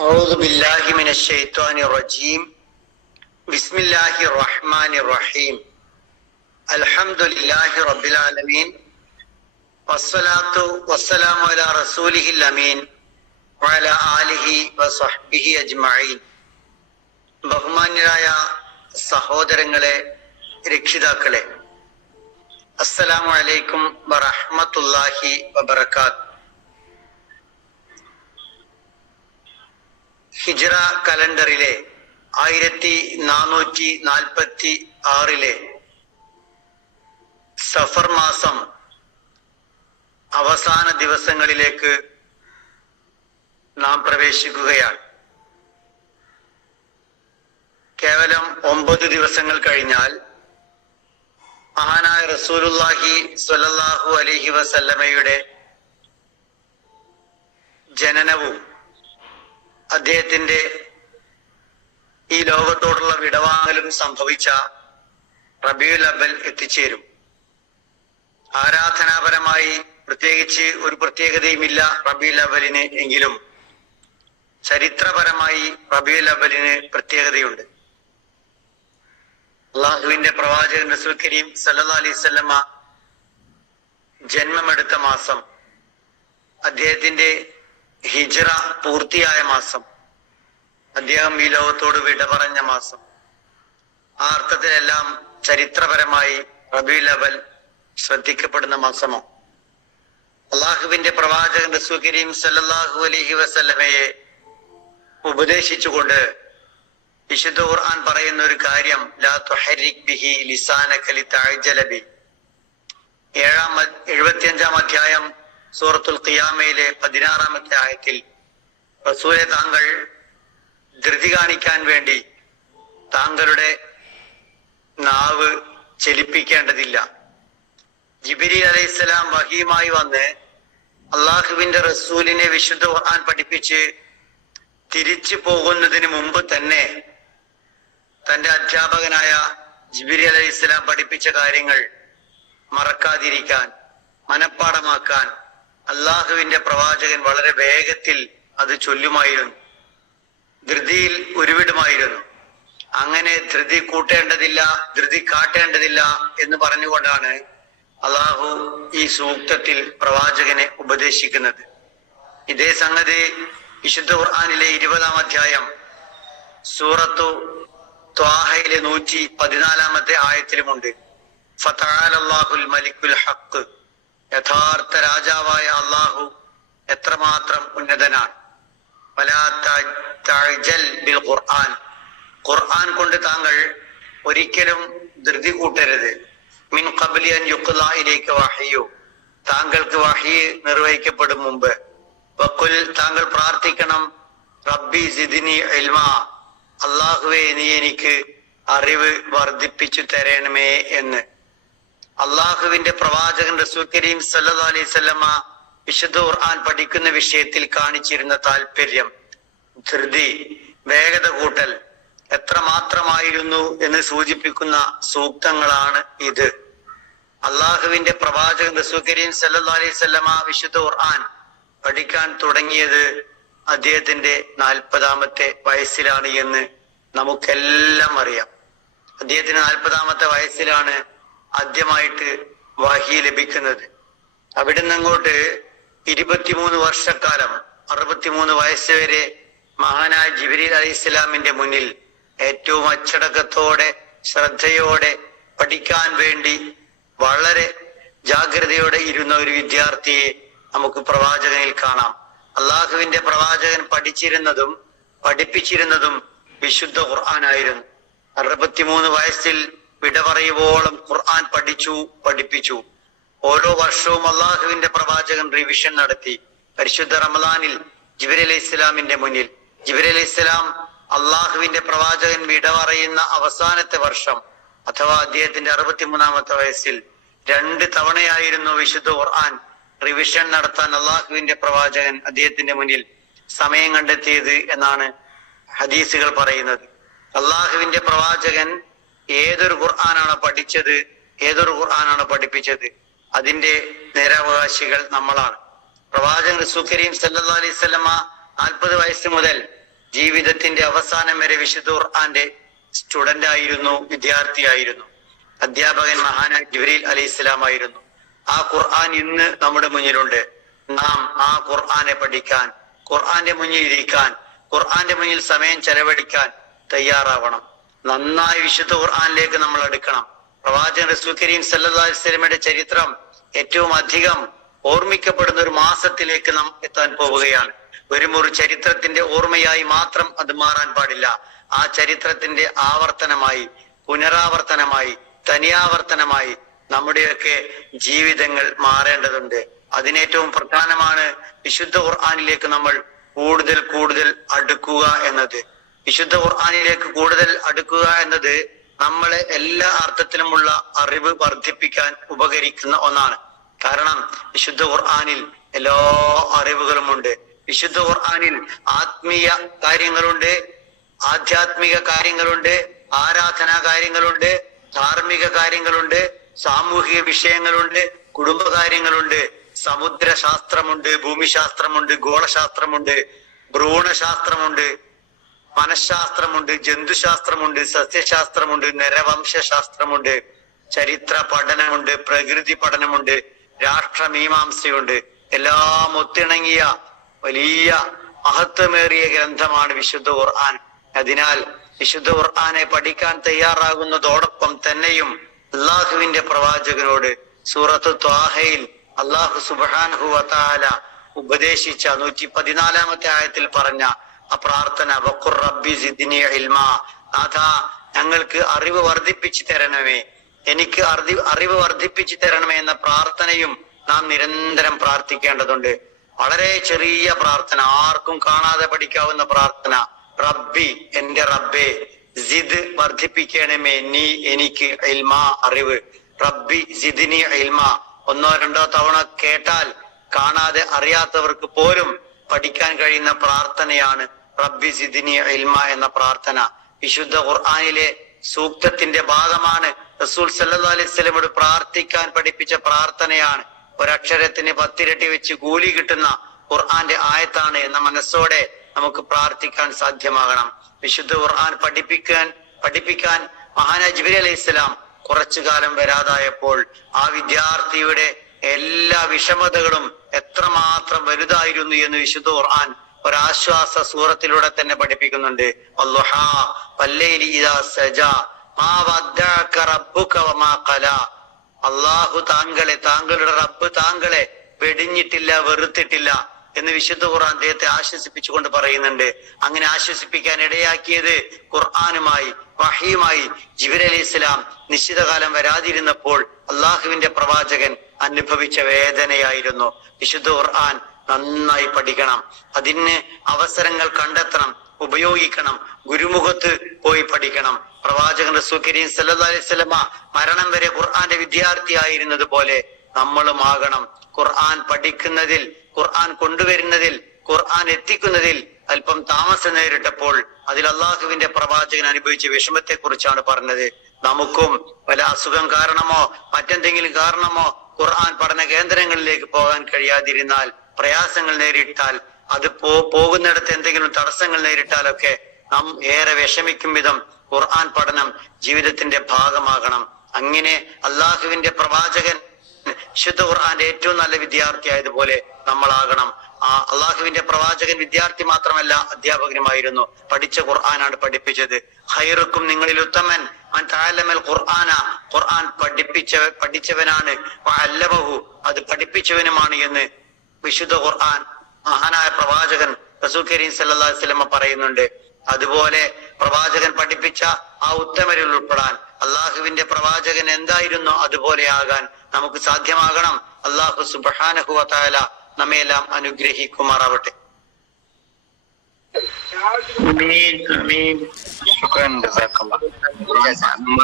أعوذ بالله من الشيطان الرجيم. بسم الله الرحمن الرحيم. الحمد لله رب العالمين والصلاة والسلام على رسوله الأمين وعلى آله وصحبه أجمعين. ബഹുമാന്യരായ സഹോദരങ്ങളെ, രക്ഷിതാക്കളെ, അസ്സലാമു അലൈക്കും വറഹ്മത്തുള്ളാഹി വബറകാത്ത്. ഹിജ്റ കലണ്ടറിലെ 1446 സഫർ മാസം അവസാന ദിവസങ്ങളിലേക്ക് നാം പ്രവേശിക്കുകയാണ്. കേവലം 9 ദിവസങ്ങൾ കഴിഞ്ഞാൽ മഹാനായ റസൂലുള്ളാഹി സ്വല്ലല്ലാഹു അലൈഹി വസല്ലമയുടെ ജനനവും അദ്ദേഹത്തിന്റെ ഈ ലോകത്തോടുള്ള വിടവാങ്ങലും സംഭവിച്ച റബീഉൽ അവ്വൽ എത്തിച്ചേരും. ആരാധനാപരമായി പ്രത്യേകിച്ച് ഒരു പ്രത്യേകതയുമില്ല റബീഉൽ അവ്വലിന്, എങ്കിലും ചരിത്രപരമായി റബീഉൽ അവ്വലിന് പ്രത്യേകതയുണ്ട്. അള്ളാഹുവിന്റെ പ്രവാചകൻ റസൂൽ കരീം സല്ലല്ലാഹു അലൈഹി വസല്ലമ ജന്മമെടുത്ത മാസം, അദ്ദേഹത്തിന്റെ ഹിജ്റ പൂർത്തിയായ മാസം, അദ്ദേഹം ഈ ലോകത്തോട് വിട പറഞ്ഞ മാസം, ആ അർത്ഥത്തിലെല്ലാം ചരിത്രപരമായി റബീഉൽ അവ്വൽ ശ്രദ്ധിക്കപ്പെടുന്ന മാസമോ. അള്ളാഹുവിന്റെ പ്രവാചകൻ റസൂൽ കരീം സല്ലല്ലാഹു അലൈഹി വസല്ലമയെ ഉപദേശിച്ചുകൊണ്ട് വിശുദ്ധ ഖുർആൻ പറയുന്ന ഒരു കാര്യം, ലാ തുഹരിക് ബിഹി ലിസാനക ലിതഅജല ബി. 75-ാം അധ്യായം സൂറത്തുൽ ഖിയാമയിലെ 16-ാമത്തെ ആയത്തിൽ റസൂലെ, താങ്കൾ ധൃതി കാണിക്കാൻ വേണ്ടി താങ്കളുടെ നാവ് ചലിപ്പിക്കേണ്ടതില്ല. ജിബ്രീൽ അലൈഹിസ്സലാം വഹിയുമായി വന്ന് അള്ളാഹുവിന്റെ റസൂലിനെ വിശുദ്ധ ഖുർആൻ പഠിപ്പിച്ച് തിരിച്ചു പോകുന്നതിന് മുമ്പ് തന്നെ തന്റെ അധ്യാപകനായ ജിബ്രീൽ അലൈഹിസ്സലാം പഠിപ്പിച്ച കാര്യങ്ങൾ മറക്കാതിരിക്കാൻ, മനഃപ്പാടമാക്കാൻ അള്ളാഹുവിന്റെ പ്രവാചകൻ വളരെ വേഗത്തിൽ അത് ചൊല്ലുമായിരുന്നു, ധൃതിയിൽ ഉരുവിടുമായിരുന്നു. അങ്ങനെ ധൃതി കൂട്ടേണ്ടതില്ല, ധൃതി കാട്ടേണ്ടതില്ല എന്ന് പറഞ്ഞുകൊണ്ടാണ് അള്ളാഹു ഈ സൂക്തത്തിൽ പ്രവാചകനെ ഉപദേശിക്കുന്നത്. ഇതേ സംഗതി വിശുദ്ധ ഖുർആനിലെ 20-ാം അധ്യായം സൂറത്തു ത്വാഹയിലെ 114-ാമത്തെ ആയത്തിലുമുണ്ട്. ഫതആലല്ലാഹുൽ മലിക്കുൽ ഹഖ്. യഥാർത്ഥ രാജാവായ അള്ളാഹു എത്രമാത്രം ഉന്നതനാണ്. വലാ തഅജൽ ബിൽ ഖുർആൻ. ഖുർആൻ കൊണ്ട് താങ്കൾ ഒരിക്കലും ധൃതി കൂട്ടരുത്. മിൻ ഖബ്ലി അൻ യുഖ്ളാ ഇലൈക വഹ്യു. താങ്കൾക്ക് വഹ്യ് നിർവഹിക്കപ്പെടും മുമ്പ്. വഖുൽ, താങ്കൾ പ്രാർത്ഥിക്കണം, റബ്ബി സിദ്നി ഇൽമാ. അല്ലാഹുവേ, നീ എനിക്ക് അറിവ് വർദ്ധിപ്പിച്ചു തരണമേ എന്ന്. അള്ളാഹുവിന്റെ പ്രവാചകൻ റസൂൽ കരീം സല്ലല്ലാഹു അലൈഹി വസല്ലമ വിശുദ്ധ ഖുർആൻ പഠിക്കുന്ന വിഷയത്തിൽ കാണിച്ചിരുന്ന താല്പര്യം, ധൃതി, വേഗത കൂട്ടൽ എത്രമാത്രമായിരുന്നു എന്ന് സൂചിപ്പിക്കുന്ന സൂക്തങ്ങളാണ് ഇത്. അള്ളാഹുവിന്റെ പ്രവാചകൻ റസൂൽ കരീം സല്ലല്ലാഹു അലൈഹി വസല്ലമ വിശുദ്ധ ഖുർആൻ പഠിക്കാൻ തുടങ്ങിയത് അദ്ദേഹത്തിന്റെ 40-ാമത്തെ വയസ്സിലാണ് എന്ന് നമുക്കെല്ലാം അറിയാം. അദ്ദേഹത്തിന് 40-ാമത്തെ വയസ്സിലാണ് ആദ്യമായിട്ട് വഹി ലഭിക്കുന്നത്. അവിടുന്ന് അങ്ങോട്ട് 23 വർഷക്കാലം, 63 വയസ്സ് വരെ മഹാനായ ജിബ്രീൽ അലൈഹിസ്സലാമിന്റെ മുന്നിൽ ഏറ്റവും അച്ചടക്കത്തോടെ, ശ്രദ്ധയോടെ പഠിക്കാൻ വേണ്ടി വളരെ ജാഗ്രതയോടെ ഇരുന്ന ഒരു വിദ്യാർത്ഥിയെ നമുക്ക് പ്രവാചകനിൽ കാണാം. അള്ളാഹുവിന്റെ പ്രവാചകൻ പഠിച്ചിരുന്നതും പഠിപ്പിച്ചിരുന്നതും വിശുദ്ധ ഖുർആനായിരുന്നു. 63 വയസ്സിൽ വിട പറയുവോളം ഖുർആൻ പഠിപ്പിച്ചു. ഓരോ വർഷവും അള്ളാഹുവിന്റെ പ്രവാചകൻ റിവിഷൻ നടത്തി. പരിശുദ്ധ റമദാനിൽ ജിബ്രീൽ അലൈഹിസ്സലാമിന്റെ മുന്നിൽ, ജിബ്രീൽ അലൈഹിസ്സലാം അള്ളാഹുവിന്റെ പ്രവാചകൻ വിട പറയുന്ന അവസാനത്തെ വർഷം, അഥവാ അദ്ദേഹത്തിന്റെ 63-ാമത്തെ വയസ്സിൽ 2 തവണയായിരുന്നു വിശുദ്ധ ഖുർആൻ റിവിഷൻ നടത്താൻ അള്ളാഹുവിന്റെ പ്രവാചകൻ അദ്ദേഹത്തിന്റെ മുന്നിൽ സമയം കണ്ടെത്തിയത് എന്നാണ് ഹദീസുകൾ പറയുന്നത്. അള്ളാഹുവിന്റെ പ്രവാചകൻ ഏതൊരു ഖുർആനാണ് പഠിച്ചത്, ഏതൊരു ഖുർആനാണ് പഠിപ്പിച്ചത്, അതിന്റെ നേരാവകാശികൾ നമ്മളാണ്. പ്രവാചകൻ റസൂൽ കരീം സല്ലല്ലാഹു അലൈഹി വസല്ലമ 40 വയസ്സ് മുതൽ ജീവിതത്തിന്റെ അവസാനം വരെ വിശുദ്ധ ഖുർആന്റെ സ്റ്റുഡന്റ് ആയിരുന്നു, വിദ്യാർത്ഥിയായിരുന്നു. അധ്യാപകൻ മഹാനായ ജിബ്രീൽ അലൈഹിസ്സലാം ആയിരുന്നു. ആ ഖുർആൻ ഇന്ന് നമ്മുടെ മുന്നിലുണ്ട്. നാം ആ ഖുർആനെ പഠിക്കാൻ, ഖുർആന്റെ മുന്നിൽ ഇരിക്കാൻ, ഖുർആന്റെ മുന്നിൽ സമയം ചെലവഴിക്കാൻ തയ്യാറാവണം. നന്നായി വിശുദ്ധ ഖുർആനിലേക്ക് നമ്മൾ അടുക്കണം. പ്രവാചകൻ റസൂൽ കരീം സല്ലല്ലാഹു അലൈഹി വസല്ലമയുടെ ചരിത്രം ഏറ്റവും അധികം ഓർമ്മിക്കപ്പെടുന്ന ഒരു മാസത്തിലേക്ക് നാം എത്താൻ പോവുകയാണ്. ഒരു ചരിത്രത്തിന്റെ ഓർമ്മയായി മാത്രം അത് മാറാൻ പാടില്ല. ആ ചരിത്രത്തിന്റെ ആവർത്തനമായി, പുനരാവർത്തനമായി, തനിയാവർത്തനമായി നമ്മുടെയൊക്കെ ജീവിതങ്ങൾ മാറേണ്ടതുണ്ട്. അതിനേറ്റവും പ്രധാനമാണ് വിശുദ്ധ ഖുർആനിലേക്ക് നമ്മൾ കൂടുതൽ കൂടുതൽ അടുക്കുക എന്നത്. വിശുദ്ധ ഖുർആനിലേക്ക് കൂടുതൽ അടുക്കുക എന്നത് നമ്മളെ എല്ലാ അർത്ഥത്തിലുമുള്ള അറിവ് വർദ്ധിപ്പിക്കാൻ ഉപകരിക്കുന്ന ഒന്നാണ്. കാരണം വിശുദ്ധ ഖുർആനിൽ എല്ലാ അറിവുകളുമുണ്ട്. വിശുദ്ധ ഖുർആനിൽ ആത്മീയ കാര്യങ്ങളുണ്ട്, ആധ്യാത്മിക കാര്യങ്ങളുണ്ട്, ആരാധനാ കാര്യങ്ങളുണ്ട്, ധാർമ്മിക കാര്യങ്ങളുണ്ട്, സാമൂഹിക വിഷയങ്ങളുണ്ട്, കുടുംബകാര്യങ്ങളുണ്ട്, സമുദ്രശാസ്ത്രമുണ്ട്, ഭൂമിശാസ്ത്രമുണ്ട്, ഗോളശാസ്ത്രമുണ്ട്, ഭ്രൂണശാസ്ത്രമുണ്ട്, മനഃശാസ്ത്രമുണ്ട്, ജന്തുശാസ്ത്രമുണ്ട്, സസ്യശാസ്ത്രമുണ്ട്, നരവംശാസ്ത്രമുണ്ട്, ചരിത്ര പഠനമുണ്ട്, പ്രകൃതി പഠനമുണ്ട്, രാഷ്ട്രമീമാംസയുണ്ട്. എല്ലാം ഒത്തിണങ്ങിയ വലിയ മഹത്വമേറിയ ഗ്രന്ഥമാണ് വിശുദ്ധ ഖുർആൻ. അതിനാൽ വിശുദ്ധ ഖുർആനെ പഠിക്കാൻ തയ്യാറാകുന്നതോടൊപ്പം തന്നെയും അള്ളാഹുവിന്റെ പ്രവാചകനോട് സൂറത്ത് ത്വാഹയിൽ അള്ളാഹു സുബ്ഹാനഹു വ തആല ഉപദേശിച്ച 114-ാമത്തെ ആയത്തിൽ പറഞ്ഞ ആ പ്രാർത്ഥന, വഖുർ റബ്ബി സിദ്നി ഇൽമാ, നാഥാ ഞങ്ങൾക്ക് അറിവ് വർദ്ധിപ്പിച്ചു തരണമേ, എനിക്ക് അറിവ് വർദ്ധിപ്പിച്ചു തരണമേ എന്ന പ്രാർത്ഥനയും നാം നിരന്തരം പ്രാർത്ഥിക്കേണ്ടതുണ്ട്. വളരെ ചെറിയ പ്രാർത്ഥന, ആർക്കും കാണാതെ പഠിക്കാവുന്ന പ്രാർത്ഥന. റബ്ബി, എന്റെ റബ്ബേ, സിദ് വർദ്ധിപ്പിക്കണമേ നീ എനിക്ക് ഇൽമാ, അറിവ്. റബ്ബി സിദ്നി ഇൽമാ, ഒന്നോ രണ്ടോ തവണ കേട്ടാൽ കാണാതെ അറിയാത്തവർക്ക് പോലും പഠിക്കാൻ കഴിയുന്ന പ്രാർത്ഥനയാണ് റബ്ബി സിദ്നി ഇൽമാ എന്ന പ്രാർത്ഥന. വിശുദ്ധ ഖുർആനിലെ സൂക്തത്തിന്റെ ഭാഗമാണ്. റസൂൽ സല്ലല്ലാഹു അലൈഹി വസല്ലമയോട് പ്രാർത്ഥിക്കാൻ പഠിപ്പിച്ച പ്രാർത്ഥനയാണ്. ഒരക്ഷരത്തിന് 10 ഇരട്ടി വെച്ച് കൂലി കിട്ടുന്ന ഖുർആന്റെ ആയത്താണ് എന്ന മനസ്സോടെ നമുക്ക് പ്രാർത്ഥിക്കാൻ സാധ്യമാകണം. വിശുദ്ധ ഖുർആൻ പഠിപ്പിക്കാൻ മഹാനായ ജിബ്രീൽ അലൈഹിസ്സലാം കുറച്ചു കാലം വരാതായപ്പോൾ ആ വിദ്യാർത്ഥിയുടെ എല്ലാ വിഷമതകളും എത്രമാത്രം വലുതായിരുന്നു എന്ന് വിശുദ്ധ ഖുർആൻ ഒരാശ്വാസ സൂറത്തിലൂടെ തന്നെ പഠിപ്പിക്കുന്നുണ്ട്. വല്ലുഹാ വല്ലൈലി ഇദാ സജാ മാ വദ്ദഅക റബ്ബുക വമാ ഖലാ. അള്ളാഹു താങ്കളുടെ റബ്ബ് താങ്കളെ വെടിഞ്ഞിട്ടില്ല, വെറുത്തിട്ടില്ല എന്ന് വിശുദ്ധ ഖുർആൻ അദ്ദേഹത്തെ ആശ്വസിപ്പിച്ചുകൊണ്ട് പറയുന്നുണ്ട്. അങ്ങനെ ആശ്വസിപ്പിക്കാൻ ഇടയാക്കിയത് ഖുർആനുമായി, വഹീയുമായി ജിബ്രീൽ അലൈഹിസ്സലാം നിശ്ചിത കാലം വരാതിരുന്നപ്പോൾ അള്ളാഹുവിന്റെ പ്രവാചകൻ അനുഭവിച്ച വേദനയായിരുന്നു. വിശുദ്ധ ഖുർആൻ നന്നായി പഠിക്കണം, അതിന് അവസരങ്ങൾ കണ്ടെത്തണം, ഉപയോഗിക്കണം, ഗുരുമുഖത്ത് പോയി പഠിക്കണം. പ്രവാചകൻ റസൂൽ കരീം സല്ലല്ലാഹു അലൈഹി വസല്ലമ മരണം വരെ ഖുർആന്റെ വിദ്യാർത്ഥി ആയിരുന്നത് പോലെ നമ്മളും ആകണം. ഖുർആൻ പഠിക്കുന്നതിൽ, ഖുർആൻ കൊണ്ടുവരുന്നതിൽ, ഖുർആൻ എത്തിക്കുന്നതിൽ അല്പം താമസം നേരിട്ടപ്പോൾ അതിൽ അള്ളാഹുവിന്റെ പ്രവാചകൻ അനുഭവിച്ച വിഷമത്തെ കുറിച്ചാണ് പറഞ്ഞത്. നമുക്കും വല്ല അസുഖം കാരണമോ മറ്റെന്തെങ്കിലും കാരണമോ ഖുർആൻ പഠന കേന്ദ്രങ്ങളിലേക്ക് പോകാൻ കഴിയാതിരുന്നാൽ, പ്രയാസങ്ങൾ നേരിട്ടാൽ, അത് പോകുന്നിടത്ത് എന്തെങ്കിലും തടസ്സങ്ങൾ നേരിട്ടാലൊക്കെ നാം ഏറെ വിഷമിക്കും വിധം ഖുർആൻ പഠനം ജീവിതത്തിന്റെ ഭാഗമാകണം. അങ്ങനെ അള്ളാഹുവിന്റെ പ്രവാചകൻ വിശുദ്ധ ഖുർആന്റെ ഏറ്റവും നല്ല വിദ്യാർത്ഥി ആയതുപോലെ നമ്മളാകണം. ആ അള്ളാഹുവിന്റെ പ്രവാചകൻ വിദ്യാർത്ഥി മാത്രമല്ല, അധ്യാപകനുമായിരുന്നു. പഠിച്ച ഖുർആനാണ് പഠിപ്പിച്ചത്. ഖൈറുക്കും, നിങ്ങളിൽ ഉത്തമൻ മൻ തഅല്ലമൽ ഖുർആന, ഖുർആൻ പഠിച്ചവനാണ്, വഅല്ലമഹു, അത് പഠിപ്പിച്ചവനുമാണ് എന്ന് വിശുദ്ധ ഖുർആൻ മഹാനായ പ്രവാചകൻ റസൂൽ കരീം സല്ലല്ലാഹു അലൈഹി വസല്ലം പറയുന്നുണ്ട്. അതുപോലെ പ്രവാചകൻ പഠിപ്പിച്ച ആ ഉത്തമരിൽ ഉൾപ്പെടാൻ, അള്ളാഹുവിന്റെ പ്രവാചകൻ എന്തായിരുന്നോ അതുപോലെ ആകാൻ നമുക്ക് സാധ്യമാകണം. അള്ളാഹു സുബ്ഹാനഹു വ തആല നമ്മയെല്ലാം അനുഗ്രഹിക്കുമാറാവട്ടെ.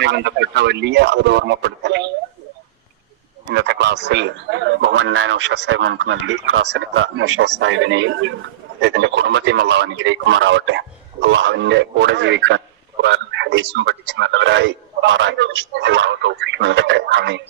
ബന്ധപ്പെട്ട വലിയ ഒരു ഓർമ്മപ്പെടുത്തൽ ഇന്നത്തെ ക്ലാസ്സിൽ ബഹുമാനായ നൗഷാദ് സാഹിബ് നമുക്ക് നൽകി. ക്ലാസ് എടുത്ത നൗഷാദ് സാഹിബിനെയും അദ്ദേഹത്തിന്റെ കുടുംബത്തെയും അള്ളാഹു അനുഗ്രഹിക്കുമാറാവട്ടെ. അള്ളാഹുവിന്റെ കൂടെ ജീവിക്കാൻ ഖുർആനും ഹദീസും പഠിച്ച് നല്ലവരായി മാറാൻ അള്ളാഹു തൗഫീഖ് നൽകട്ടെ. ആമീൻ.